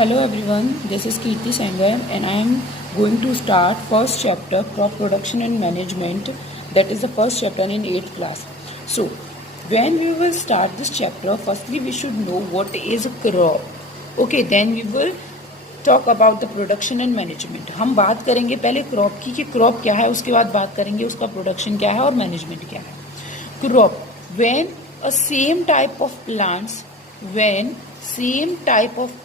Hello everyone, this is Kirti Sanger and I am going to start first chapter crop production and management, that is the first chapter in 8th class. So when we will start this chapter, firstly we should know what is a crop. Okay, then we will talk about the production and management. हम बात करेंगे पहले crop की कि crop क्या है, उसके बाद बात करेंगे उसका प्रोडक्शन क्या है और मैनेजमेंट क्या है. Crop, when a same type of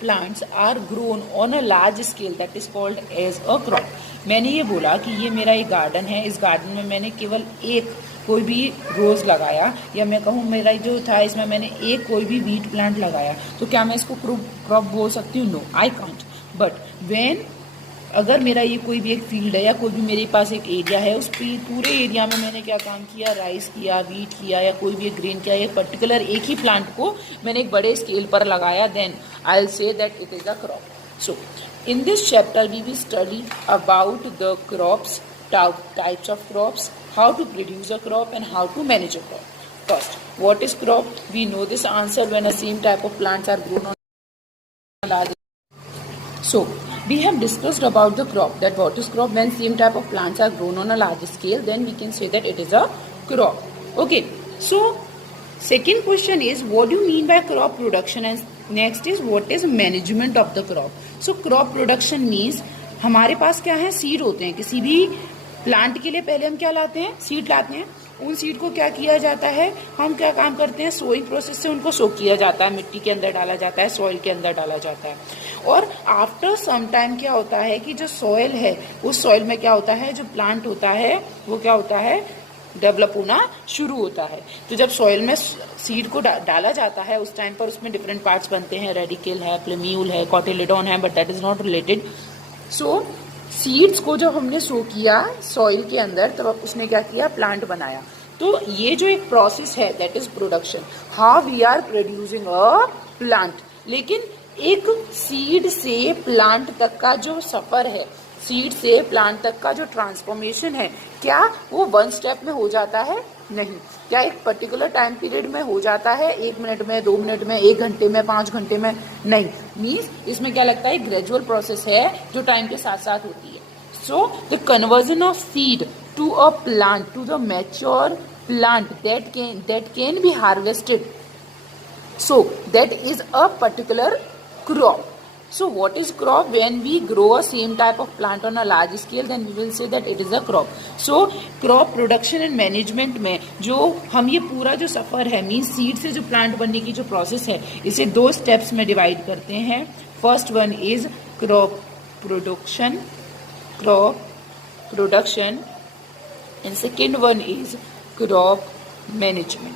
plants are grown on a large scale, that is called as a crop. मैंने ये बोला कि ये मेरा एक गार्डन है, इस गार्डन में मैंने केवल एक कोई भी रोज लगाया, या मैं कहूँ मेरा जो था इसमें मैंने एक कोई भी वीट प्लांट लगाया, तो क्या मैं इसको क्रॉप बोल सकती हूँ? No, I can't. But when अगर मेरा ये कोई भी एक फील्ड है या कोई भी मेरे पास एक एरिया है, उस पूरे एरिया में मैंने क्या काम किया, राइस किया, वीट किया या कोई भी एक ग्रेन किया, एक पर्टिकुलर एक ही प्लांट को मैंने एक बड़े स्केल पर लगाया, then I will say that it is a crop. So in this chapter we will study about the crops, types of crops, how to produce a crop and how to manage a crop. First, what is crop? We know this answer when a same type of plants are grown on a large. So we have discussed about the crop, that what is crop. When same type of plants are grown on a large scale, then we can say that it is a crop. Okay, so second question is, what do you mean by crop production, and next is what is management of the crop. So crop production means हमारे पास क्या है, seed होते हैं. किसी भी plant के लिए पहले हम क्या लाते हैं, सीड लाते हैं. उन सीड को क्या किया जाता है, हम क्या काम करते हैं, सोइंग प्रोसेस से उनको सोक किया जाता है, मिट्टी के अंदर डाला जाता है, सॉइल के अंदर डाला जाता है. और आफ्टर सम टाइम क्या होता है कि जो सॉइल है, उस सॉइल में क्या होता है, जो प्लांट होता है वो क्या होता है, डेवलप होना शुरू होता है. तो जब सॉइल में सीड को डाला जाता है, उस टाइम पर उसमें डिफरेंट पार्ट्स बनते हैं, रेडिकल है, प्लेम्यूल है, कॉटिलेडॉन है, but that is not related. So seeds को जब हमने सो किया सॉइल के अंदर, तब उसने क्या किया, प्लांट बनाया. तो ये जो एक प्रोसेस है, that is production, how we are producing a plant. लेकिन एक सीड से प्लांट तक का जो सफर है, सीड से प्लांट तक का जो ट्रांसफॉर्मेशन है, क्या वो वन स्टेप में हो जाता है? नहीं. क्या एक पर्टिकुलर टाइम पीरियड में हो जाता है, 1 मिनट में, 2 मिनट में, 1 घंटे में, 5 घंटे में? नहीं. मीन्स इसमें क्या लगता है, ग्रेजुअल प्रोसेस है जो टाइम के साथ साथ होती है. So the conversion of seed to a plant, to the mature plant that can be harvested, so that is a particular crop. So what is crop? When we grow a same type of plant on a large scale, then we will say that it is a crop. So crop production and management में जो हम ये पूरा जो सफ़र है, means seed से जो plant बनने की जो प्रोसेस है, इसे 2 स्टेप्स में डिवाइड करते हैं. First one is crop production and second one is crop management.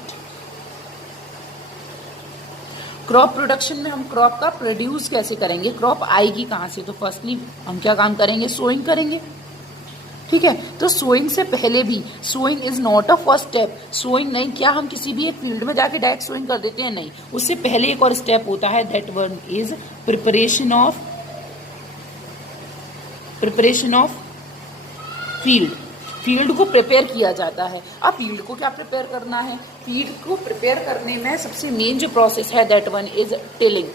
Crop production में हम क्रॉप का प्रोड्यूस कैसे करेंगे, क्रॉप आएगी कहाँ से. तो फर्स्टली हम क्या काम करेंगे, सोइंग करेंगे. ठीक है, तो सोइंग से पहले भी, sowing is not a first step. Sowing नहीं, क्या हम किसी भी एक फील्ड में जाके डायरेक्ट सोइंग कर देते हैं? नहीं. उससे पहले एक और स्टेप होता है, that one is preparation of field. Field को प्रिपेयर किया जाता है. अब फील्ड को क्या प्रिपेयर करना है, फील्ड को प्रिपेयर करने में सबसे मेन जो प्रोसेस है, दैट वन इज टिलिंग.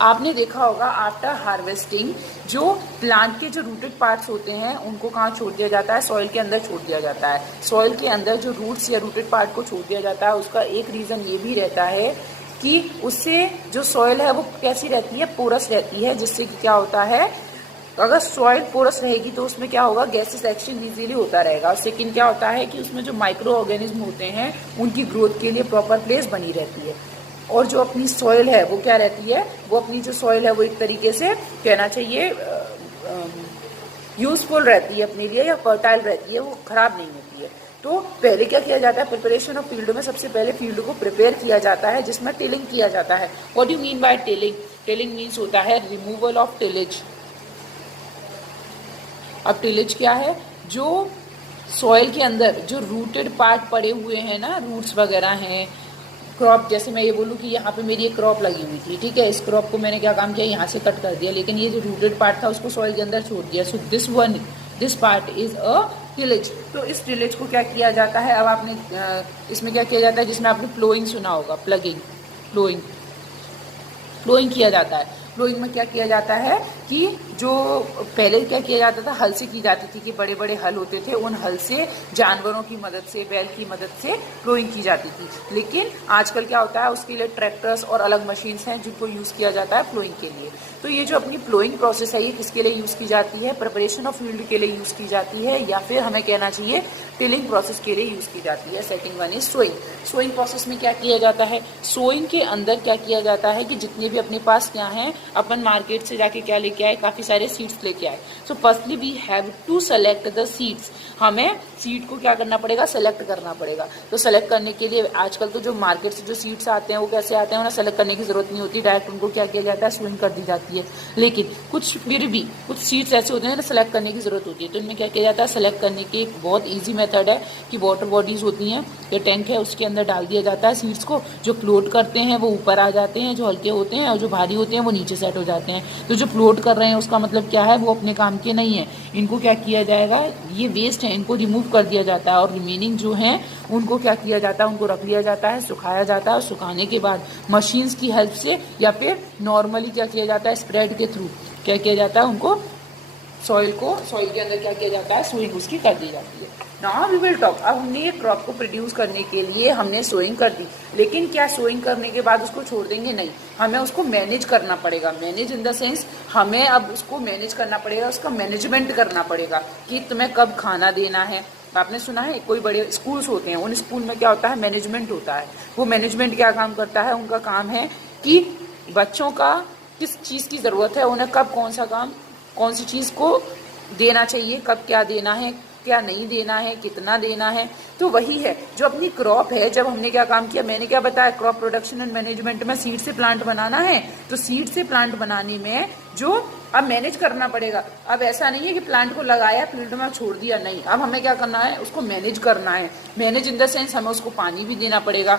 आपने देखा होगा आफ्टर हार्वेस्टिंग जो प्लांट के जो रूटेड पार्ट्स होते हैं उनको कहाँ छोड़ दिया जाता है, सॉइल के अंदर छोड़ दिया जाता है. सॉइल के अंदर जो रूट्स या रूटेड पार्ट को छोड़ दिया जाता है, उसका एक रीज़न ये भी रहता है कि उससे जो सॉइल है वो कैसी रहती है, पोरस रहती है, जिससे कि क्या होता है, अगर सॉइल पोरस रहेगी तो उसमें क्या होगा, गैसेस एक्सचेंज इजीली होता रहेगा. और सेकंड क्या होता है कि उसमें जो माइक्रो ऑर्गेनिज्म होते हैं उनकी ग्रोथ के लिए प्रॉपर प्लेस बनी रहती है. और जो अपनी सॉइल है वो क्या रहती है, वो अपनी जो सॉइल है वो एक तरीके से कहना चाहिए यूजफुल रहती है अपने लिए, या फर्टाइल रहती है, वो खराब नहीं होती है. तो पहले क्या किया जाता है, प्रिपरेशन ऑफ फील्ड में सबसे पहले फील्ड को प्रिपेयर किया जाता है, जिसमें टिलिंग किया जाता है. What do mean by tilling? Tilling means होता है रिमूवल ऑफ टिलेज. अब टिलेज क्या है, जो सॉइल के अंदर जो रूटेड पार्ट पड़े हुए हैं ना, रूट्स वगैरह हैं, क्रॉप, जैसे मैं ये बोलूँ कि यहाँ पे मेरी एक क्रॉप लगी हुई थी, ठीक है, इस क्रॉप को मैंने क्या काम किया, यहाँ से कट कर दिया, लेकिन ये जो रूटेड पार्ट था उसको सॉइल के अंदर छोड़ दिया. So this part is a tillage. तो इस टिलेज को क्या किया जाता है, अब आपने इसमें क्या किया जाता है, जिसमें आपने प्लोइंग सुना होगा, प्लगिंग, प्लोइंग. प्लोइंग किया जाता है। प्लोइंग में क्या किया जाता है कि जो पहले क्या किया जाता था, हल से की जाती थी कि बड़े बड़े हल होते थे, उन हल से जानवरों की मदद से, बैल की मदद से प्लोइंग की जाती थी। लेकिन आजकल क्या होता है, उसके लिए ट्रैक्टर्स और अलग मशीन्स हैं जिनको यूज़ किया जाता है प्लोइंग के लिए। तो ये जो अपनी प्लोइंग प्रोसेस है ये किसके लिए यूज़ की जाती है, प्रिपरेशन ऑफ फील्ड के लिए यूज़ की जाती है, या फिर हमें कहना चाहिए टिलिंग प्रोसेस के लिए यूज़ की जाती है। Second one is sowing. Sowing process में क्या किया जाता है, सोइंग के अंदर क्या किया जाता है कि जितने भी अपने पास क्या है, अपन मार्केट से जाके क्या लेके आए, काफ़ी सारे सीड्स लेके आए। So firstly we have to select the seeds. हमें सीड को क्या करना पड़ेगा, सेलेक्ट करना पड़ेगा। तो सेलेक्ट करने के लिए आजकल तो जो मार्केट से जो सीड्स आते हैं वो कैसे आते हैं, उन्हें सेलेक्ट करने की जरूरत नहीं होती, डायरेक्ट उनको क्या किया जाता है, सोइंग कर दी जाती है। लेकिन कुछ फिर भी कुछ सीड्स ऐसे होते हैं ना, सेलेक्ट करने की जरूरत होती है। तो इनमें क्या किया जाता है, सेलेक्ट करने की एक बहुत ईजी मेथड है कि वाटर बॉडीज होती हैं या टैंक है, उसके अंदर डाल दिया जाता है सीड्स को। जो फ्लोट करते हैं वो ऊपर आ जाते हैं, जो हल्के होते हैं, और जो भारी होते हैं वो नीचे सेट हो जाते हैं। तो जो फ्लोट कर रहे हैं उसका मतलब क्या है, वो अपने काम के नहीं है। इनको क्या किया जाएगा, ये वेस्ट है, इनको रिमूव कर दिया जाता है, और रिमेनिंग जो है उनको क्या किया जाता है, उनको रख लिया जाता है, सुखाया जाता है, और सुखाने के बाद मशीन्स की हेल्प से या फिर नॉर्मली क्या किया जाता है, स्प्रेड के थ्रू क्या किया जाता है, उनको सॉइल के अंदर क्या किया जाता है, सोइंग उसकी कर दी जाती है। Now we will talk. अब हमने ये क्रॉप को प्रोड्यूस करने के लिए हमने सोइंग कर दी, लेकिन क्या सोइंग करने के बाद उसको छोड़ देंगे, नहीं, हमें उसको मैनेज करना पड़ेगा। मैनेज इन द सेंस हमें अब उसको मैनेज करना पड़ेगा, उसका मैनेजमेंट करना पड़ेगा कि तुम्हें कब खाना देना है। आपने सुना है कोई बड़े स्कूल्स होते हैं, उन स्कूल में क्या होता है, मैनेजमेंट होता है। वो मैनेजमेंट क्या काम करता है, उनका काम है कि बच्चों का किस चीज़ की ज़रूरत है, उन्हें कब कौन सा काम, कौन सी चीज़ को देना चाहिए, कब क्या देना है, क्या नहीं देना है, कितना देना है। तो वही है जो अपनी क्रॉप है। जब हमने क्या काम किया, मैंने क्या बताया, क्रॉप प्रोडक्शन एंड मैनेजमेंट में सीड से प्लांट बनाना है, तो सीड से प्लांट बनाने में जो अब मैनेज करना पड़ेगा। अब ऐसा नहीं है कि प्लांट को लगाया फील्ड में छोड़ दिया, नहीं, अब हमें क्या करना है, उसको मैनेज करना है। मैनेज इन द सेंस हमें उसको पानी भी देना पड़ेगा।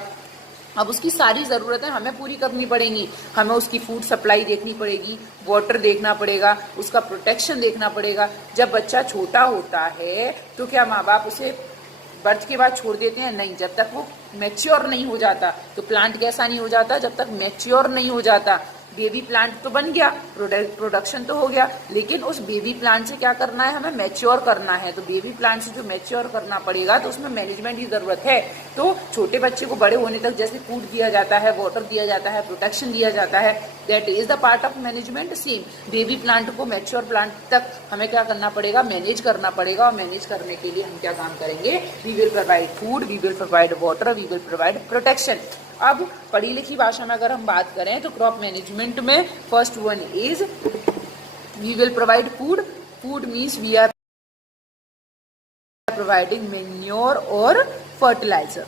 अब उसकी सारी ज़रूरतें हमें पूरी करनी पड़ेंगी। हमें उसकी फूड सप्लाई देखनी पड़ेगी, वाटर देखना पड़ेगा, उसका प्रोटेक्शन देखना पड़ेगा। जब बच्चा छोटा होता है तो क्या माँ बाप उसे बर्थ के बाद छोड़ देते हैं, नहीं, जब तक वो मैच्योर नहीं हो जाता। तो प्लांट कैसा नहीं हो जाता, जब तक मैच्योर नहीं हो जाता। बेबी प्लांट तो बन गया, प्रोडक्शन तो हो गया, लेकिन उस बेबी प्लांट से क्या करना है, हमें मैच्योर करना है। तो बेबी प्लांट से जो मैच्योर करना पड़ेगा तो उसमें मैनेजमेंट की जरूरत है। तो छोटे बच्चे को बड़े होने तक जैसे फूड दिया जाता है, वाटर दिया जाता है, प्रोटेक्शन दिया जाता है, that is the part of management. Same baby plant को मैच्योर प्लांट तक हमें क्या करना पड़ेगा, मैनेज करना पड़ेगा। और मैनेज करने के लिए हम क्या काम करेंगे, we will provide food, we will provide water, we will provide protection. अब पढ़ी लिखी भाषा में अगर हम बात करें तो क्रॉप मैनेजमेंट में first one is we will provide food. Food means we are providing manure और fertiliser,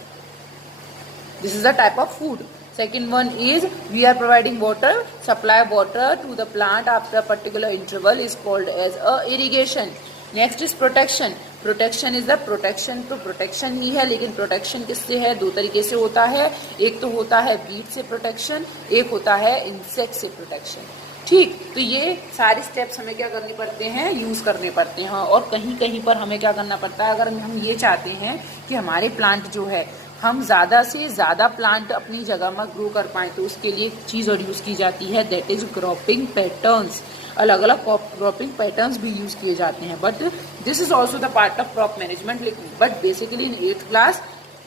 this is the type of food. Second one is we are providing water, supply water to the plant after a particular interval is called as a irrigation. Next is protection. Protection is the protection, तो protection ही है, लेकिन protection किससे है, दो तरीके से होता है। एक तो होता है weed से protection, एक होता है insect से protection। ठीक, तो ये सारे स्टेप्स हमें क्या करने पड़ते हैं, यूज करने पड़ते हैं। और कहीं कहीं पर हमें क्या करना पड़ता है, अगर हम ये चाहते हैं कि हमारे प्लांट जो है हम ज़्यादा से ज़्यादा प्लांट अपनी जगह में ग्रो कर पाएँ, तो उसके लिए एक चीज़ और यूज़ की जाती है, दैट इज क्रॉपिंग पैटर्न्स। अलग अलग क्रॉपिंग पैटर्न्स भी यूज़ किए जाते हैं, but this is also the part of crop management. But basically in 8th class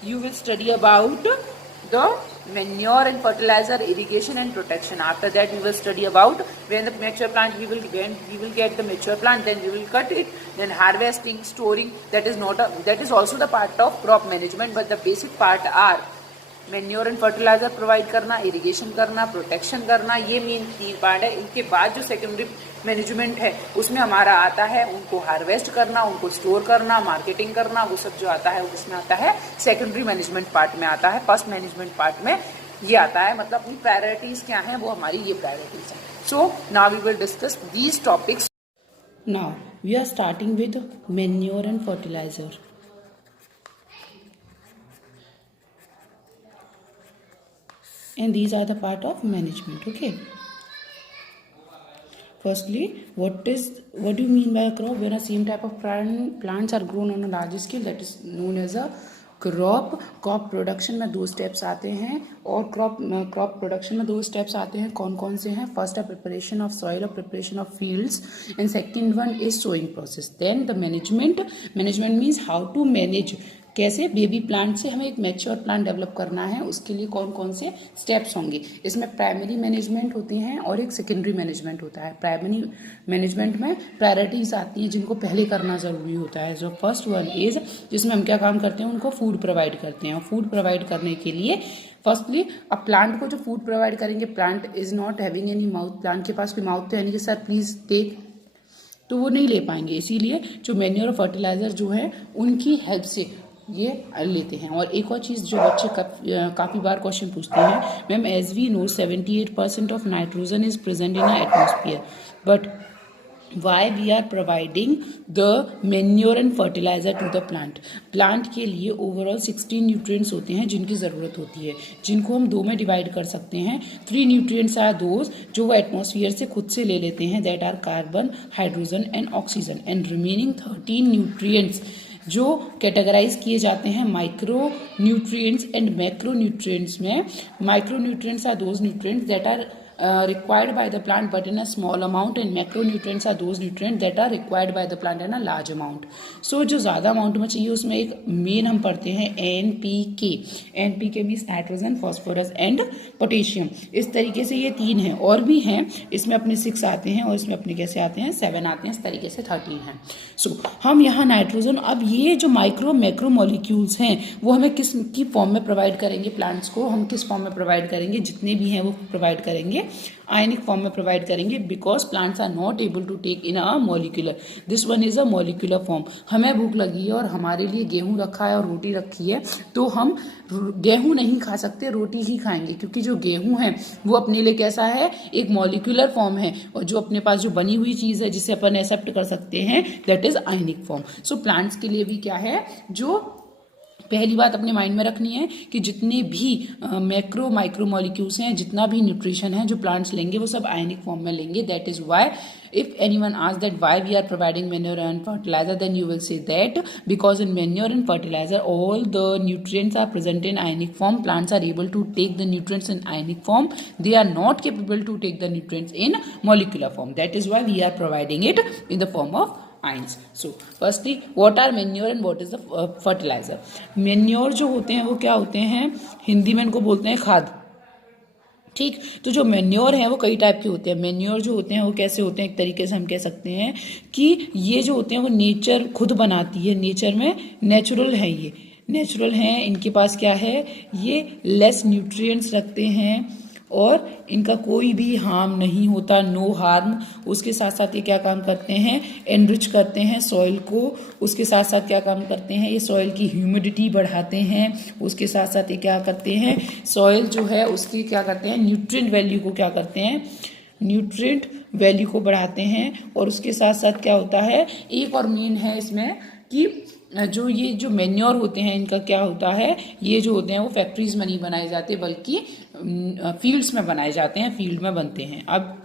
you will study about the manure and fertilizer, irrigation and protection. After that we will study about when the mature plant we will get the mature plant, then we will cut it, then harvesting, storing. That is also the part of crop management, but the basic part are manure and fertiliser provide करना, irrigation करना, protection करना, ये main 3 part है। इनके बाद जो secondary management है उसमें हमारा आता है उनको हार्वेस्ट करना, उनको स्टोर करना, मार्केटिंग करना, वो सब जो आता है उसमें आता है सेकेंडरी मैनेजमेंट पार्ट में आता है। फर्स्ट मैनेजमेंट पार्ट में ये आता है, मतलब अपनी प्रायोरिटीज क्या है, वो हमारी ये प्रायोरिटीज है। So now we will discuss these topics. Now we are starting with manure and fertiliser. And these are the part of management. Okay, firstly, what do you mean by a crop? When a same type of plants are grown on a large scale, that is known as a crop production में 2 steps आते हैं, और crop production में 2 steps आते हैं। कौन कौन से हैं? फर्स्ट है प्रिपरेशन ऑफ सॉइल और preparation of fields, and second one is sowing process. Then the management means how to manage, कैसे बेबी प्लांट से हमें एक मैच्योर प्लांट डेवलप करना है, उसके लिए कौन कौन से स्टेप्स होंगे। इसमें प्राइमरी मैनेजमेंट होती हैं और एक सेकेंडरी मैनेजमेंट होता है। प्राइमरी मैनेजमेंट में प्रायोरिटीज आती हैं जिनको पहले करना ज़रूरी होता है। जो फर्स्ट वन इज, जिसमें हम क्या काम करते हैं, उनको फूड प्रोवाइड करते हैं। और फूड प्रोवाइड करने के लिए फर्स्टली अब प्लांट को जो फूड प्रोवाइड करेंगे, plant is not having any mouth, plant के पास कोई माउथ तो है नहीं कि सर प्लीज़ टेक, तो वो नहीं ले पाएंगे। इसीलिए जो मैन्योर और फर्टिलाइजर जो है उनकी हेल्प से ये लेते हैं। और एक और चीज़ जो बच्चे काफ़ी बार क्वेश्चन पूछते हैं, ma'am as we know 78% of nitrogen is present in our atmosphere, but why we are providing the manure and fertiliser to the plant. Plant के लिए ओवरऑल 16 न्यूट्रिएंट्स होते हैं जिनकी ज़रूरत होती है, जिनको हम 2 में डिवाइड कर सकते हैं। 3 न्यूट्रिएंट्स आर दोज जो वो एटमॉस्फेयर से खुद से ले लेते हैं, that are carbon, hydrogen and oxygen, and remaining 13 nutrients जो कैटेगराइज किए जाते हैं micro nutrients and macro nutrients में। Micro nutrients are those nutrients that are required by the plant but in a small amount, and macronutrients are those nutrients that are required by the plant in a large amount. So जो ज़्यादा amount में चाहिए उसमें एक main हम पढ़ते हैं NPK। NPK means nitrogen, phosphorus and potassium. इस तरीके से ये 3 हैं, और भी हैं इसमें अपने 6 आते हैं, और इसमें अपने कैसे आते हैं 7 आते हैं, इस तरीके से 13 हैं। सो हम यहाँ नाइट्रोजन, अब ये जो माइक्रो मैक्रो मॉलिक्यूल्स हैं वो हमें किस की फॉर्म में प्रोवाइड करेंगे, प्लांट्स को हम किस फॉर्म में प्रोवाइड करेंगे, जितने भी हैं वो प्रोवाइड करेंगे आयनिक फॉर्म में प्रोवाइड करेंगे, because plants are not able to take in a molecular, this one is a molecular form. हमें भूख लगी है और हमारे लिए गेहूं रखा है और रोटी रखी है, तो हम गेहूं नहीं खा सकते, रोटी ही खाएंगे, क्योंकि जो गेहूं है वो अपने लिए कैसा है, एक मॉलिक्यूलर फॉर्म है, और जो अपने पास जो बनी हुई चीज़ है जिसे अपन एक्सेप्ट कर सकते हैं that is ionic form. So plants के लिए भी क्या है, जो पहली बात अपने माइंड में रखनी है कि जितने भी मैक्रो माइक्रो मॉलिक्यूल्स हैं, जितना भी न्यूट्रिशन है जो प्लांट्स लेंगे वो सब आयनिक फॉर्म में लेंगे। That is why if anyone asks that why we are providing manure and fertilizer, then you will say that because in manure and fertilizer all the nutrients are present in ionic form. Plants are able to take the nutrients in ionic form, they are not capable to take the nutrients in molecular form. That is why we are providing it in the form of ions. So firstly what are manure and what is the fertilizer? Manure जो होते हैं वो क्या होते हैं, हिंदी में इनको बोलते हैं खाद। ठीक, तो जो मैन्योर है वो कई टाइप के होते हैं। मैन्योर जो होते हैं वो कैसे होते हैं, एक तरीके से हम कह सकते हैं कि ये जो होते हैं वो नेचर खुद बनाती है, नेचर में नेचुरल है, ये नेचुरल हैं, इनके पास क्या है, ये लेस न्यूट्रिएंट्स रखते हैं और इनका कोई भी हार्म नहीं होता, नो हार्म। उसके साथ साथ ये क्या काम करते हैं, एनरिच करते हैं सॉइल को। उसके साथ साथ क्या काम करते हैं, ये सॉइल की ह्यूमिडिटी बढ़ाते हैं। उसके साथ साथ ये क्या करते हैं, सॉइल जो है उसकी क्या करते हैं, न्यूट्रिएंट वैल्यू को क्या करते हैं, न्यूट्रिएंट वैल्यू को बढ़ाते हैं। और उसके साथ साथ क्या होता है, एक और मेन है इसमें कि जो ये जो मैन्योर होते हैं इनका क्या होता है, ये जो होते हैं वो फैक्ट्रीज में नहीं बनाए जाते बल्कि फील्ड्स में बनाए जाते हैं, फील्ड में बनते हैं। अब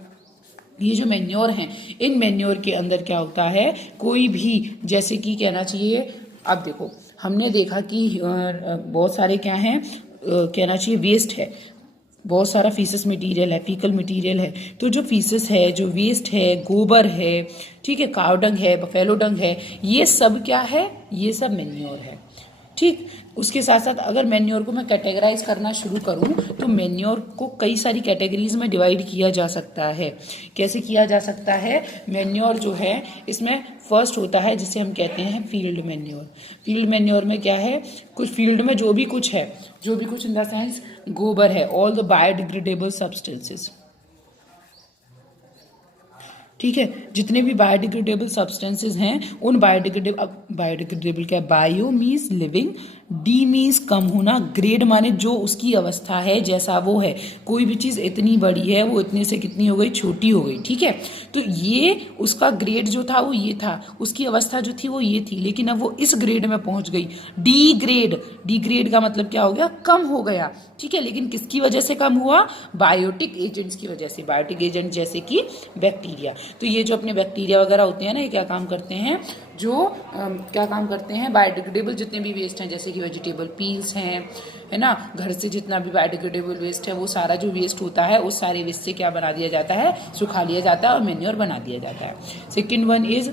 ये जो मैन्योर हैं, इन मैन्योर के अंदर क्या होता है, कोई भी जैसे कि कहना चाहिए, अब देखो हमने देखा कि बहुत सारे क्या हैं, कहना चाहिए वेस्ट है, बहुत सारा फीसस मटेरियल है, फीकल मटेरियल है। तो जो फीसस है, जो वेस्ट है, गोबर है, ठीक है, काव डंग है, बफेलो डंग है, ये सब क्या है, ये सब मैन्योर है। ठीक, उसके साथ साथ अगर मैन्योर को मैं कैटेगराइज करना शुरू करूं तो मैन्योर को कई सारी कैटेगरीज में डिवाइड किया जा सकता है। कैसे किया जा सकता है, मैन्योर जो है इसमें फर्स्ट होता है जिसे हम कहते हैं फील्ड मैन्योर। फील्ड मैन्योर में क्या है, कुछ फील्ड में जो भी कुछ है, जो भी कुछ इन द सेंस गोबर है, ऑल द बायोडिग्रेडेबल सब्सटेंसेस, ठीक है, जितने भी बायोडिग्रेडेबल सब्सटेंसेस हैं उन बायोडिग्रेडेबल क्या, bio means living, de means कम होना, ग्रेड माने जो उसकी अवस्था है जैसा वो है। कोई भी चीज़ इतनी बड़ी है वो इतने से कितनी हो गई, छोटी हो गई, ठीक है। तो ये उसका ग्रेड जो था वो ये था, उसकी अवस्था जो थी वो ये थी, लेकिन अब वो इस ग्रेड में पहुंच गई, डी ग्रेड का मतलब क्या हो गया, कम हो गया, ठीक है। लेकिन किसकी वजह से कम हुआ, बायोटिक एजेंट्स की वजह से, बायोटिक एजेंट जैसे कि बैक्टीरिया। तो ये जो अपने बैक्टीरिया वगैरह होते हैं ना, ये क्या काम करते हैं, क्या काम करते हैं, बायोडिग्रेडेबल जितने भी वेस्ट हैं, जैसे कि वेजिटेबल पील्स हैं, है ना, घर से जितना भी बायोडिग्रेडेबल वेस्ट है, वो सारा जो वेस्ट होता है उस सारे वेस्ट से क्या बना दिया जाता है, सुखा लिया जाता है और मैन्योर बना दिया जाता है। Second one is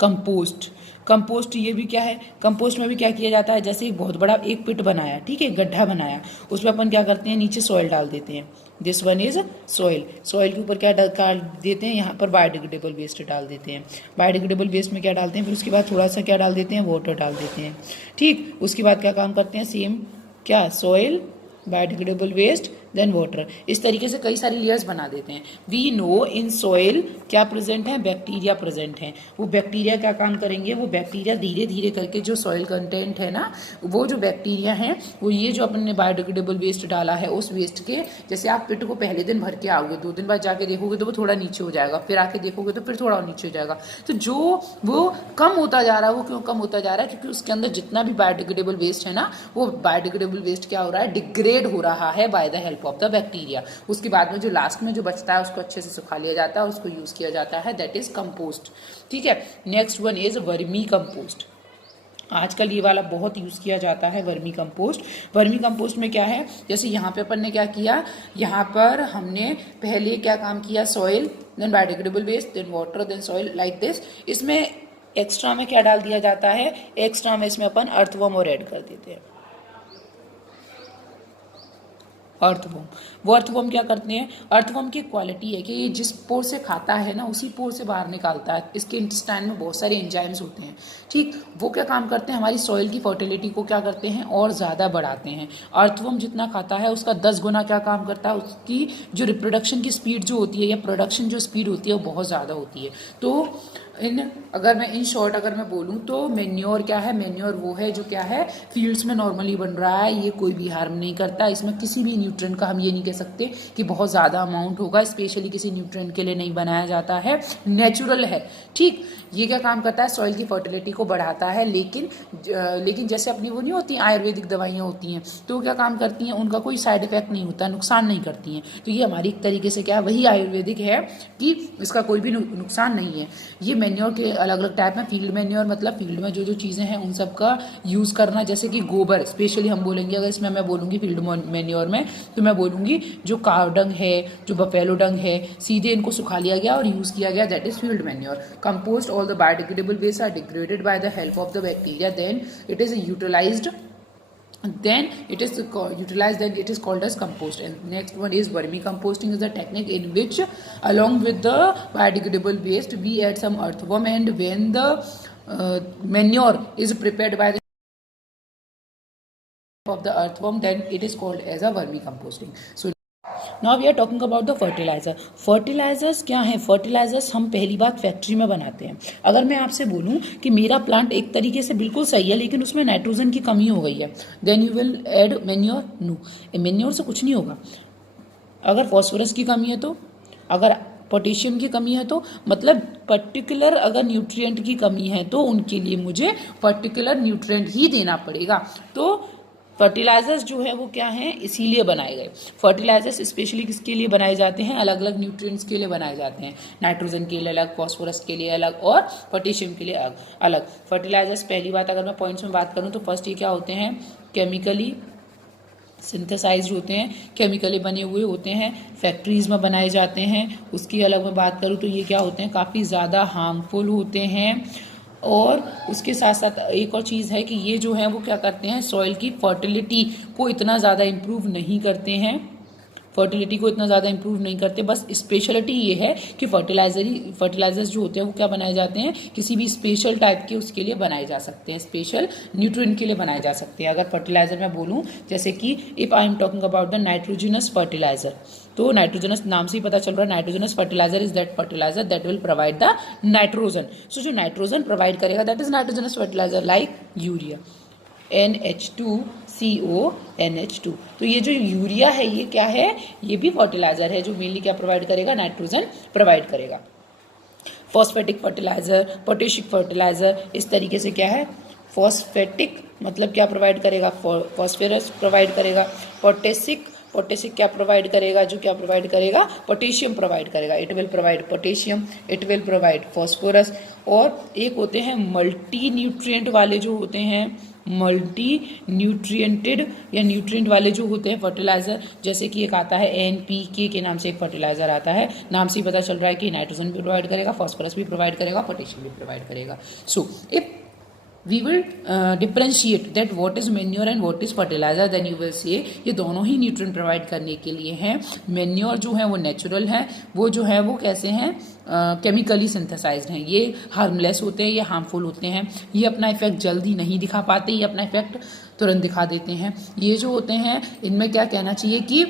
compost. Compost ये भी क्या है, कंपोस्ट में भी क्या किया जाता है, जैसे एक बहुत बड़ा एक पिट बनाया, ठीक है, गड्ढा बनाया, उसमें अपन क्या करते हैं, नीचे सॉइल डाल देते हैं। This one is soil. Soil के ऊपर क्या डाल देते हैं, यहाँ पर बायोडिग्रेडेबल वेस्ट डाल देते हैं। बायोडिग्रेडेबल वेस्ट में क्या डालते हैं, फिर उसके बाद थोड़ा सा क्या डाल देते हैं, वाटर डाल देते हैं, ठीक। उसके बाद क्या काम करते हैं, सेम क्या, soil, biodegradable waste, then water, इस तरीके से कई सारी लेयर्स बना देते हैं। वी नो इन सॉइल क्या प्रेजेंट है, बैक्टीरिया प्रेजेंट है। वो बैक्टीरिया क्या काम करेंगे, वो बैक्टीरिया धीरे धीरे करके जो सॉइल कंटेंट है ना, वो जो बैक्टीरिया हैं वो ये जो अपन ने बायोडिग्रेडेबल वेस्ट डाला है, उस वेस्ट के, जैसे आप पिट को पहले दिन भर के आओगे, 2 दिन बाद जाके देखोगे तो वो थोड़ा नीचे हो जाएगा, फिर आके देखोगे तो फिर थोड़ा नीचे हो जाएगा। तो जो वो कम होता जा रहा है, वो क्यों कम होता जा रहा है, क्योंकि उसके अंदर जितना भी बायोडिग्रेडेबल वेस्ट है ना, वो बायोडिग्रेडेबल वेस्ट क्या हो रहा है, डिग्रेड हो रहा है bye the help of the bacteria. उसके बाद में जो लास्ट में जो बचता है उसको अच्छे से सुखा लिया जाता है, उसको यूज किया जाता है, दैट इज कंपोस्ट, ठीक है। Next one is vermi compost. आजकल ये वाला बहुत यूज किया जाता है, वर्मी कंपोस्ट। वर्मी कंपोस्ट में क्या है, जैसे यहाँ पे अपन ने क्या किया, यहाँ पर हमने पहले क्या काम किया, soil, then biodegradable waste, then water, then soil, like this. इसमें एक्स्ट्रा में क्या डाल दिया जाता है, एक्स्ट्रा में इसमें अपन अर्थवर्म और ऐड कर देते हैं, अर्थवर्म। वो अर्थवर्म क्या करते हैं, अर्थवर्म की क्वालिटी है कि ये जिस पोर से खाता है ना, उसी पोर से बाहर निकालता है। इसके इंटेस्टाइन में बहुत सारे एंजाइम्स होते हैं, ठीक। वो क्या काम करते हैं, हमारी सॉइल की फर्टिलिटी को क्या करते हैं, और ज़्यादा बढ़ाते हैं। अर्थवर्म जितना खाता है उसका 10 गुना क्या काम करता है, उसकी जो रिप्रोडक्शन की स्पीड जो होती है, या प्रोडक्शन जो स्पीड होती है, वो बहुत ज़्यादा होती है। तो अगर मैं इन शॉर्ट अगर मैं बोलूँ तो मेन्योर क्या है, मेन्योर वो है जो क्या है, फील्ड्स में नॉर्मली बन रहा है, ये कोई भी हार्म नहीं करता। इसमें किसी भी न्यूट्रिएंट का हम ये नहीं कह सकते कि बहुत ज़्यादा अमाउंट होगा, स्पेशली किसी न्यूट्रिएंट के लिए नहीं बनाया जाता है, नेचुरल है, ठीक। ये क्या काम करता है, सॉइल की फर्टिलिटी को बढ़ाता है, लेकिन जैसे अपनी वो नहीं होती आयुर्वेदिक दवाइयाँ होती हैं, तो क्या काम करती हैं, उनका कोई साइड इफेक्ट नहीं होता, नुकसान नहीं करती हैं। तो ये हमारी एक तरीके से क्या वही आयुर्वेदिक है कि इसका कोई भी नुकसान नहीं है। ये मैन्योर के अलग अलग टाइप में, फील्ड मैन्योर मतलब फील्ड में जो जो चीज़ें हैं उन सब का यूज़ करना, जैसे कि गोबर, स्पेशली हम बोलेंगे, अगर इसमें मैं बोलूँगी फील्ड मैन्योर में, तो मैं बोलूँगी जो काव डंग है, जो बफेलो डंग है, सीधे इनको सुखा लिया गया और यूज़ किया गया, that is field manure. Compost, all the biodegradable waste are degraded by the help of the bacteria, then it is utilised, then it is utilized, then it is called as compost. And next one is vermicomposting, is a technique in which along with the biodegradable waste we add some earthworm, and when the manure is prepared by the of the earthworm, then it is called as a vermicomposting. So now we are talking about the fertiliser. Fertilisers क्या है, fertilisers हम पहली बात factory में बनाते हैं। अगर मैं आपसे बोलूं कि मेरा प्लांट एक तरीके से बिल्कुल सही है लेकिन उसमें नाइट्रोजन की कमी हो गई है, then you will add manure, no, manure से कुछ नहीं होगा। अगर फॉस्फोरस की कमी है तो, अगर पोटेशियम की कमी है तो, मतलब पर्टिकुलर अगर न्यूट्रिएंट की कमी है तो उनके लिए मुझे पर्टिकुलर न्यूट्रिएंट ही देना पड़ेगा। तो फर्टिलाइजर्स जो है वो क्या हैं, इसीलिए बनाए गए। फर्टिलाइजर्स स्पेशली किसके लिए बनाए जाते हैं, अलग अलग न्यूट्रिएंट्स के लिए बनाए जाते हैं। नाइट्रोजन के लिए अलग, फॉस्फोरस के लिए अलग और पोटेशियम के लिए अलग। फर्टिलाइजर्स पहली बात अगर मैं पॉइंट्स में बात करूँ तो फर्स्ट ये क्या होते हैं, केमिकली सिंथेसाइज्ड होते हैं, केमिकली बने हुए होते हैं, फैक्ट्रीज में बनाए जाते हैं। उसकी अलग मैं बात करूँ तो ये क्या होते हैं, काफ़ी ज़्यादा हार्मफुल होते हैं। और उसके साथ साथ एक और चीज़ है कि ये जो है वो क्या करते हैं, सॉइल की फर्टिलिटी को इतना ज़्यादा इम्प्रूव नहीं करते हैं, फर्टिलिटी को इतना ज़्यादा इंप्रूव नहीं करते। बस स्पेशलिटी ये है कि फर्टिलाइजर्स जो होते हैं वो क्या बनाए जाते हैं, किसी भी स्पेशल टाइप के उसके लिए बनाए जा सकते हैं, स्पेशल न्यूट्रिएंट के लिए बनाए जा सकते हैं। अगर फर्टिलाइजर मैं बोलूँ, जैसे कि if I am talking about the nitrogenous fertiliser, तो नाइट्रोजनस नाम से ही पता चल रहा है, nitrogenous fertiliser is that fertiliser that will provide the nitrogen. So जो नाइट्रोजन प्रोवाइड करेगा that is nitrogenous fertiliser, like urea, NH2CONH2। तो ये जो यूरिया है ये क्या है, ये भी फर्टिलाइजर है जो मेनली क्या प्रोवाइड करेगा, नाइट्रोजन प्रोवाइड करेगा। फॉस्फेटिक फर्टिलाइजर, पोटेशिक फर्टिलाइजर, इस तरीके से क्या है, फॉस्फेटिक मतलब क्या प्रोवाइड करेगा, फॉस्फेरस प्रोवाइड करेगा। पोटेशिक पोटेशियम क्या प्रोवाइड करेगा, जो क्या प्रोवाइड करेगा, पोटेशियम प्रोवाइड करेगा। It will provide potassium, it will provide phosphorus. और एक होते हैं मल्टी न्यूट्रिएंट वाले जो होते हैं, मल्टी न्यूट्रिएंटेड या न्यूट्रिएंट वाले जो होते हैं फर्टिलाइजर, जैसे कि एक आता है NPK के नाम से एक फर्टिलाइजर आता है। नाम से ही पता चल रहा है कि नाइट्रोजन भी प्रोवाइड करेगा, फॉस्फोरस भी प्रोवाइड करेगा, पोटेशियम भी प्रोवाइड करेगा। So if we will differentiate that what is manure and what is fertilizer, then you will say ये दोनों ही न्यूट्रिएंट प्रोवाइड करने के लिए हैं। मैन्योर जो है वो नेचुरल है, वो जो है वो कैसे हैं, केमिकली सिंथेसाइज्ड हैं। ये हार्मलेस होते हैं, ये हार्मफुल होते हैं, ये अपना इफेक्ट जल्दी नहीं दिखा पाते, ये अपना इफेक्ट तुरंत दिखा देते हैं। ये जो होते हैं इनमें क्या कहना चाहिए कि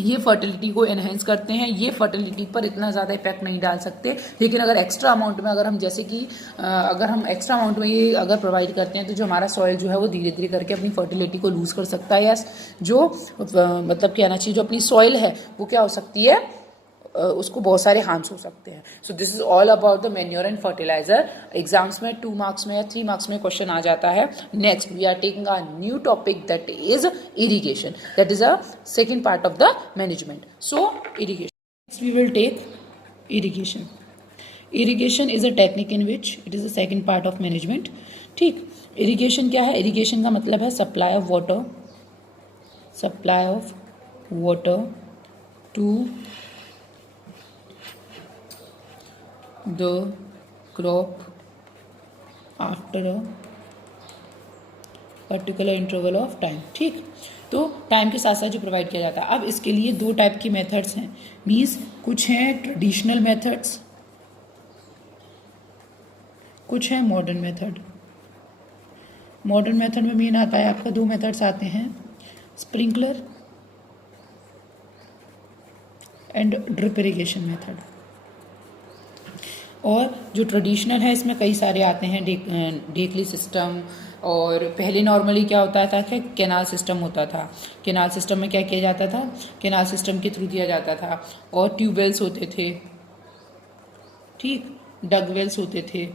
ये फर्टिलिटी को एनहेंस करते हैं, ये फर्टिलिटी पर इतना ज़्यादा इफेक्ट नहीं डाल सकते। लेकिन अगर एक्स्ट्रा अमाउंट में, अगर हम जैसे कि अगर हम एक्स्ट्रा अमाउंट में ये अगर प्रोवाइड करते हैं तो जो हमारा सॉइल जो है वो धीरे धीरे करके अपनी फर्टिलिटी को लूज़ कर सकता है, या जो मतलब कहना चाहिए जो अपनी सॉइल है वो क्या हो सकती है, उसको बहुत सारे हार्म्स हो सकते हैं। So this is all about the manure and fertiliser. Exams में 2 मार्क्स में या 3 मार्क्स में क्वेश्चन आ जाता है। Next we are taking a new topic that is irrigation, that is a second part of the management. So irrigation, next we will take irrigation. Irrigation is a technique in which it is the second part of management. ठीक, irrigation क्या है? Irrigation का मतलब है supply of water, supply of water to the crop after a particular interval of time। ठीक, तो time के साथ साथ जो प्रोवाइड किया जाता है। अब इसके लिए 2 टाइप की मेथड्स हैं, मीन्स कुछ हैं ट्रेडिशनल मेथड्स, कुछ हैं मॉडर्न मेथड। मॉडर्न मेथड में मेन आता है आपका 2 मेथड्स आते हैं, sprinkler and drip irrigation method. और जो ट्रेडिशनल है इसमें कई सारे आते हैं, डेकली सिस्टम, और पहले नॉर्मली क्या होता था कि कैनाल सिस्टम होता था। कैनाल सिस्टम में क्या किया जाता था, कैनाल सिस्टम के थ्रू दिया जाता था। और ट्यूबवेल्स होते थे, ठीक, डगवेल्स होते थे,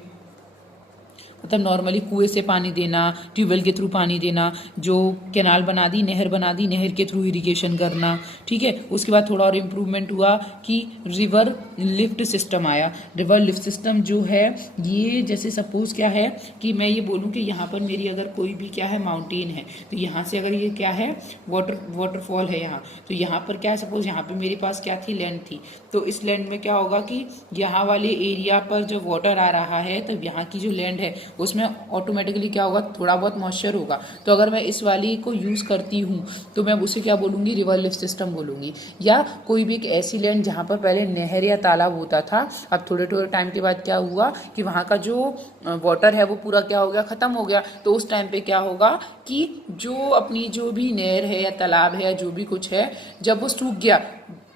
मतलब नॉर्मली कुएं से पानी देना, ट्यूबवेल के थ्रू पानी देना, जो कैनाल बना दी, नहर बना दी, नहर के थ्रू इरिगेशन करना। ठीक है, उसके बाद थोड़ा और इम्प्रूवमेंट हुआ कि रिवर लिफ्ट सिस्टम आया। रिवर लिफ्ट सिस्टम जो है ये, जैसे सपोज क्या है कि मैं ये बोलूँ कि यहाँ पर मेरी अगर कोई भी क्या है माउंटेन है, तो यहाँ से अगर ये क्या है वाटरफॉल है यहाँ, तो यहाँ पर क्या है, सपोज यहाँ पे मेरे पास क्या थी, लैंड थी, तो इस लैंड में क्या होगा कि यहाँ वाले एरिया पर जब वाटर आ रहा है तब यहाँ की जो लैंड है उसमें ऑटोमेटिकली क्या होगा, थोड़ा बहुत मॉइस्चर होगा। तो अगर मैं इस वाली को यूज़ करती हूँ तो मैं उसे क्या बोलूँगी, रिवर लिफ्ट सिस्टम बोलूँगी। या कोई भी एक ऐसी लैंड जहाँ पर पहले नहर या तालाब होता था, अब थोड़े थोड़े टाइम के बाद क्या हुआ कि वहाँ का जो वाटर है वो पूरा क्या हो गया, ख़त्म हो गया। तो उस टाइम पे क्या होगा कि जो अपनी जो भी नहर है या तालाब है या जो भी कुछ है, जब वो सूख गया,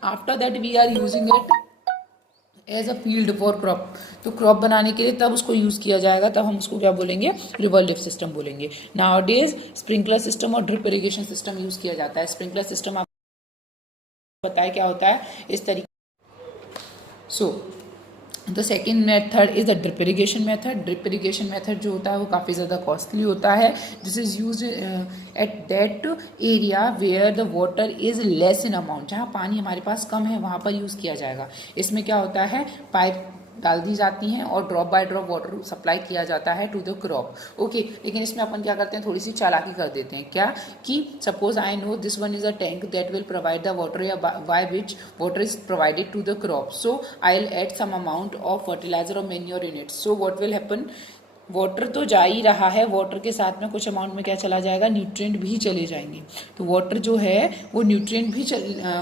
after that we are using it as a field for crop. तो क्रॉप बनाने के लिए तब उसको यूज़ किया जाएगा, तब हम उसको क्या बोलेंगे, रिवर लिफ्ट सिस्टम बोलेंगे। नाउ डेज स्प्रिंकलर सिस्टम और ड्रिप इरिगेशन सिस्टम यूज़ किया जाता है। स्प्रिंकलर सिस्टम आपको पता है क्या होता है, इस तरीके। So the second method is the drip irrigation method. Drip irrigation method जो होता है वो काफ़ी ज़्यादा कॉस्टली होता है। This is use at that area where the water is less in amount, जहाँ पानी हमारे पास कम है वहाँ पर यूज़ किया जाएगा। इसमें क्या होता है, पाइप डाल दी जाती हैं और drop by drop water supply किया जाता है टू द क्रॉप। ओके, लेकिन इसमें अपन क्या करते हैं, थोड़ी सी चालाकी कर देते हैं। क्या कि suppose I know this one is a tank that will provide the water या by which water is provided to the crop, so I will add some amount of fertiliser और manure in it. So what will happen, water तो जा ही रहा है, water के साथ में कुछ अमाउंट में क्या चला जाएगा, न्यूट्रिएंट भी चले जाएंगे। तो वाटर जो है वो न्यूट्रिएंट भी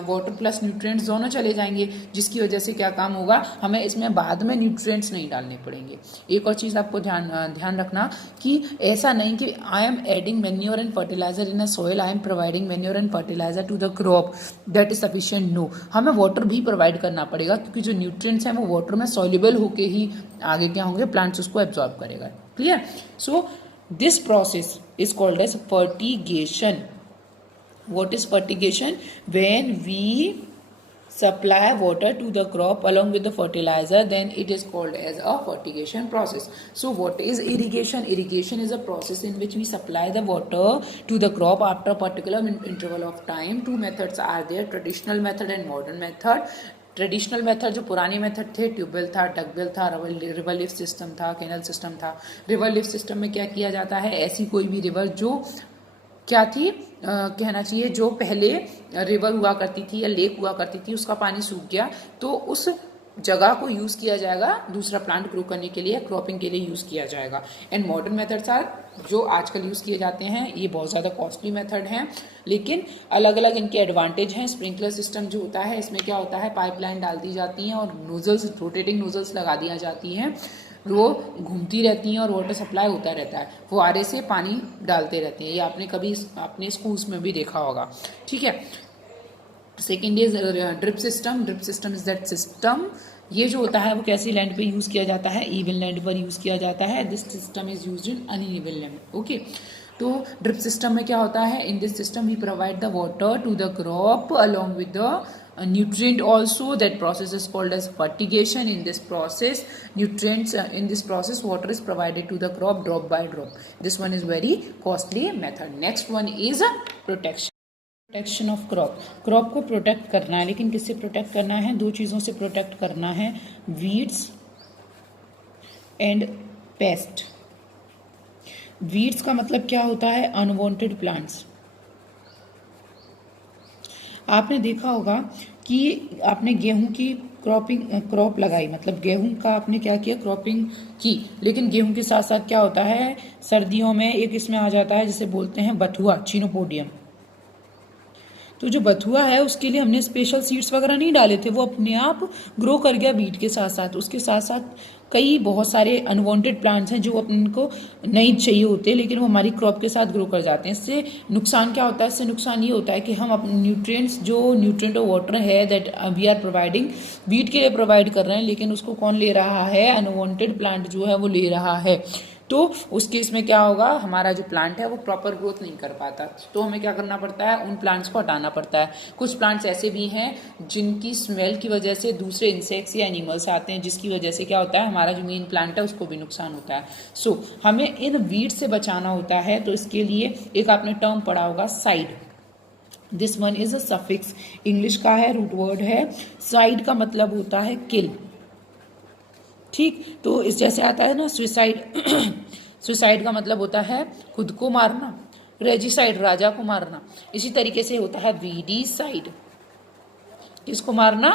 वाटर प्लस न्यूट्रिएंट्स दोनों चले जाएंगे, जिसकी वजह से क्या काम होगा, हमें इसमें बाद में न्यूट्रिएंट्स नहीं डालने पड़ेंगे। एक और चीज़ आपको ध्यान रखना कि ऐसा नहीं कि I am adding manure and fertiliser in a soil, I am providing manure and fertiliser to the crop, that is sufficient. No, हमें वाटर भी प्रोवाइड करना पड़ेगा, क्योंकि जो न्यूट्रिएंट्स हैं वो वाटर में सॉल्युबल होके ही आगे क्या होंगे, प्लांट्स उसको एब्जॉर्ब करेगा। Clear? So this process is called as fertigation. What is fertigation? When we supply water to the crop along with the fertilizer, then it is called as a fertigation process. So what is irrigation? Irrigation is a process in which we supply the water to the crop after a particular interval of time. Two methods are there, traditional method and modern method. Traditional method जो पुराने method थे, tubewell था, dug well था, river lift system था, canal system था. River lift system में क्या किया जाता है, ऐसी कोई भी रिवर जो क्या थी, कहना चाहिए जो पहले रिवर हुआ करती थी या लेक हुआ करती थी, उसका पानी सूख गया तो उस जगह को यूज़ किया जाएगा दूसरा प्लांट ग्रो करने के लिए, क्रॉपिंग के लिए यूज़ किया जाएगा. एंड मॉडर्न मेथड्स आर जो आजकल यूज़ किए जाते हैं, ये बहुत ज़्यादा कॉस्टली मेथड हैं, लेकिन अलग अलग इनके एडवांटेज हैं. स्प्रिंकलर सिस्टम जो होता है, इसमें क्या होता है, पाइपलाइन डाल दी जाती हैं और नोजल्स, रोटेटिंग नोजल्स लगा दिया जाती हैं, वो घूमती रहती हैं और वाटर सप्लाई होता रहता है, फुहारे से पानी डालते रहते हैं. ये आपने कभी अपने स्कूल्स में भी देखा होगा. ठीक है. Second is drip system. Drip system is that system, ये जो होता है वो कैसी लैंड पे यूज़ किया जाता है, इवन लैंड पर यूज़ किया जाता है. This system is used in uneven land. Okay. तो ड्रिप सिस्टम में क्या होता है, in this system we provide the water to the crop along with the nutrient also. That process is called as fertigation. In this process, nutrients in this process water is provided to the crop drop by drop. This one is very costly method. Next one is protection. Protection of crop. Crop को protect करना है, लेकिन किससे protect करना है, दो चीज़ों से प्रोटेक्ट करना है, वीड्स एंड पेस्ट. वीड्स का मतलब क्या होता है, अनवांटेड प्लांट्स. आपने देखा होगा कि आपने गेहूं की क्रॉप लगाई, मतलब गेहूं का आपने क्या किया, क्रॉपिंग की, लेकिन गेहूं के साथ साथ क्या होता है, सर्दियों में एक इसमें आ जाता है जिसे बोलते हैं बथुआ, चिनोपोडियम. तो जो बथुआ है उसके लिए हमने स्पेशल सीड्स वगैरह नहीं डाले थे, वो अपने आप ग्रो कर गया वीट के साथ साथ. उसके साथ साथ कई बहुत सारे अनवांटेड प्लांट्स हैं जो अपन को नहीं चाहिए होते, लेकिन वो हमारी क्रॉप के साथ ग्रो कर जाते हैं. इससे नुकसान क्या होता है, इससे नुकसान ये होता है कि हम अपने न्यूट्रिएंट्स, जो न्यूट्रिएंट और वाटर है that we are providing, wheat के लिए प्रोवाइड कर रहे हैं, लेकिन उसको कौन ले रहा है, अनवांटेड प्लांट जो है वो ले रहा है. तो उस केस में क्या होगा, हमारा जो प्लांट है वो प्रॉपर ग्रोथ नहीं कर पाता. तो हमें क्या करना पड़ता है, उन प्लांट्स को हटाना पड़ता है. कुछ प्लांट्स ऐसे भी हैं जिनकी स्मेल की वजह से दूसरे इंसेक्ट्स या एनिमल्स आते हैं, जिसकी वजह से क्या होता है, हमारा जो मेन प्लांट है उसको भी नुकसान होता है. सो हमें इन वीड से बचाना होता है. तो इसके लिए एक आपने टर्म पढ़ा होगा, side. This one is a suffix, English का है, रूट वर्ड है. साइड का मतलब होता है किल. ठीक. तो इस जैसे आता है ना सुसाइड. सुसाइड का मतलब होता है खुद को मारना, रेजिसाइड राजा को मारना. इसी तरीके से होता है वीडीसाइड, किसको मारना,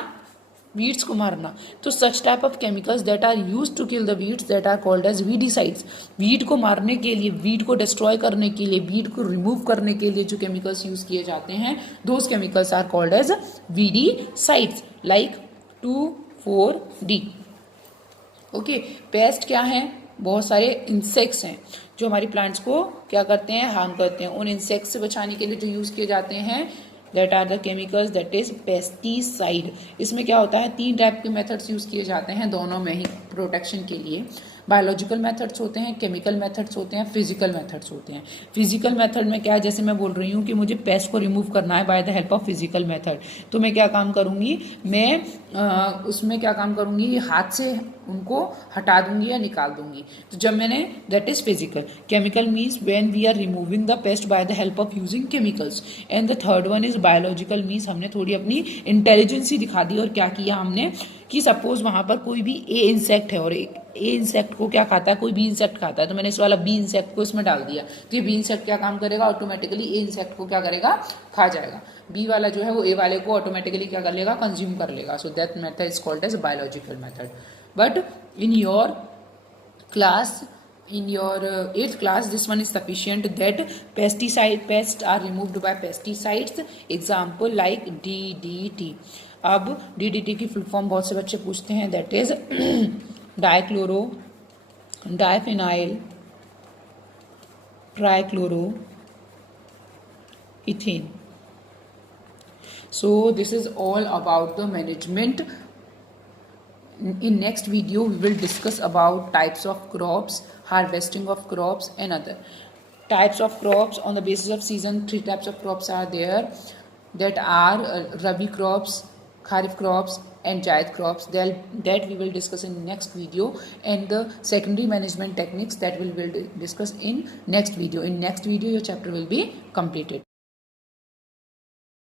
वीड्स को मारना. तो such type of chemicals that are used to kill the weeds that are called as weedicides. Weed को मारने के लिए, वीड को डिस्ट्रॉय करने के लिए, वीड को रिमूव करने के लिए जो केमिकल्स यूज किए जाते हैं, those chemicals are called as weedicides, like 2,4-D. Okay. Pest क्या है, बहुत सारे इंसेक्ट्स हैं जो हमारी प्लांट्स को क्या करते हैं, हार्म करते हैं. उन इंसेक्ट्स से बचाने के लिए जो यूज़ किए जाते हैं, that are the chemicals, that is pesticide. इसमें क्या होता है, 3 टाइप के मेथड्स यूज़ किए जाते हैं दोनों में ही प्रोटेक्शन के लिए. बायोलॉजिकल मेथड्स होते हैं, केमिकल मेथड्स होते हैं, फिजिकल मेथड्स होते हैं. फिजिकल मेथड में क्या है, जैसे मैं बोल रही हूँ कि मुझे पेस्ट को रिमूव करना है bye the help of physical method, तो मैं क्या काम करूँगी, मैं उसमें क्या काम करूँगी, हाथ से उनको हटा दूंगी या निकाल दूंगी. तो जब मैंने, that is physical. Chemical means when we are removing the pest by the help of using chemicals. And the third one is biological, means हमने थोड़ी अपनी इंटेलिजेंस ही दिखा दी. और क्या किया हमने कि सपोज वहां पर कोई भी ए इंसेक्ट है और ए इंसेक्ट को क्या खाता है, कोई बी इंसेक्ट खाता है, तो मैंने इस वाला बी इंसेक्ट को इसमें डाल दिया, तो ये बी इंसेक्ट क्या काम करेगा, ऑटोमेटिकली ए इंसेक्ट को क्या करेगा, खा जाएगा. बी वाला जो है वो ए वाले को ऑटोमेटिकली क्या कर लेगा, कंज्यूम कर लेगा. So that method is called as biological method. But in your class, in your 8th class, this one is sufficient that pests are removed by pesticides. Example like DDT. अब DDT की full form बहुत से बच्चे पूछते हैं, that is dichloro diphenyl trichloro ethane. So this is all about the management. In next video we will discuss about types of crops, harvesting of crops and other types of crops on the basis of season. 3 types of crops are there, that are rabi crops, kharif crops and jaid crops, that we will discuss in next video, and the secondary management techniques that we will discuss in next video. In next video your chapter will be completed.